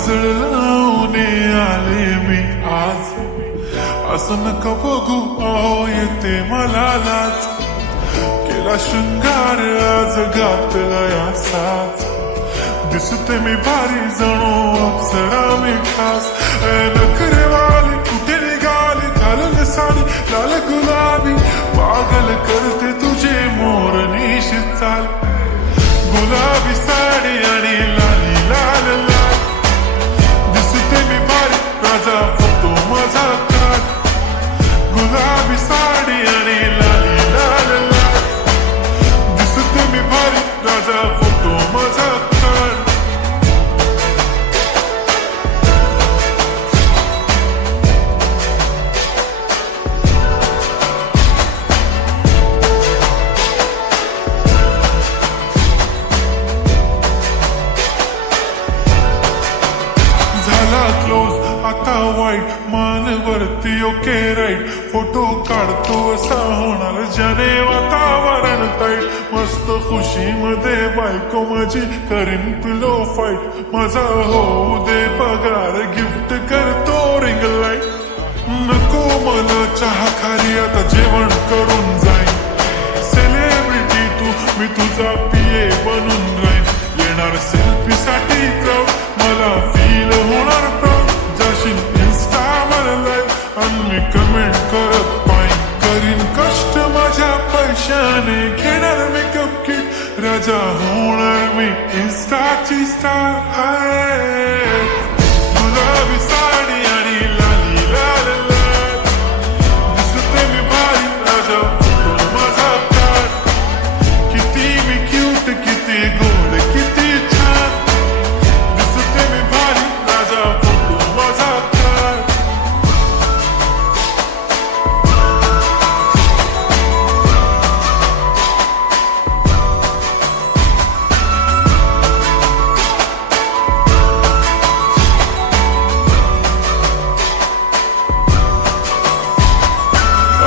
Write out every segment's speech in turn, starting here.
काजळ लावून आले मी आज, असं नका बघू अहो येते मला लाज, केला शृंगार आज घातला असाच, दिसते मी भारी जणू अप्सरा मी खास, नखरेवाली कुठे निघाली घालून साडी लाल गुलाबी, पागल करते तुझे मोरनीशी चाल, गुलाबी साडी आणि लाली लाल लाल, दिसते मी भारी राजा फोटो माझा काढ, गुलाबी साडी आणि लाली लाल लाल, दिसते मी भारी राजा फोटो माझा काढ. क्लोज आता वाईट मानवरती ओके राईट, फोटो काढतो असा होणार ज्याने वातावरण ताईट, मस्त खुशीमध्ये बायको माझी करीन पिलो फाईट, माझा होऊ दे पगार गिफ्ट करतो रिंग लाईट, नको मला चहा खाली आता जेवण करून जाईन, सेलिब्रिटी तू मी तुझा पिये बनून राहीन, येणार सेल्फी साठी क्राऊड मला फील होणार प्राऊड, जाशील इन्स्टावर लाईव्ह आणि मी कमेंट करत पाईन, करीन कष्ट माझ्या पैशाने घेणार मेकअप किट, राजा होणार मी इन्स्टाची स्टार. हाय गुलाबी साडी आणि लाली लाल लाल, दिसते मी भारी राजा फोटो माझा काढ, किती मी क्यूट किती गोड किती छान, दिसते मी भारी राजा फोटो माझा काढ.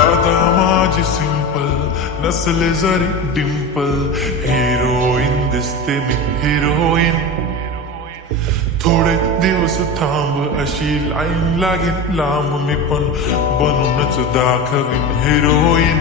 आता माझी सिंपल नसले जरी डिंपल, हिरोईन दिसते मी हिरोईन, थोडे दिवस थांब अशी लाईन लागेल लांब, मी पण बनूनच दाखवीन हिरोईन,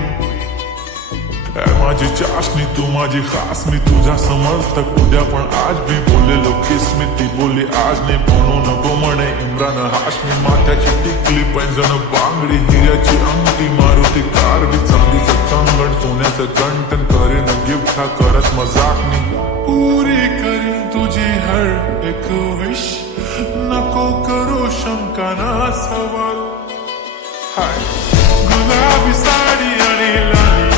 माझी चाशनी तू माझी खास, मी तुझा समर्थक उद्या पण आज भी बोललेलो किस मी, ती बोली आज नाही म्हणू नको म्हणे इम्रान हाशमी, माथ्याची टिकली पैंजण बांगडी हिऱ्याची अंगठी, मारुती कार बी चांदीचं कंगण, सोन्याचं गंटन, करेन गिफ्ट हा करत मजाक मी, पुरी करीन तुझी हर एक विश, नको करू शंका ना सवाल. हाय गुलाबी साडी आणि लाली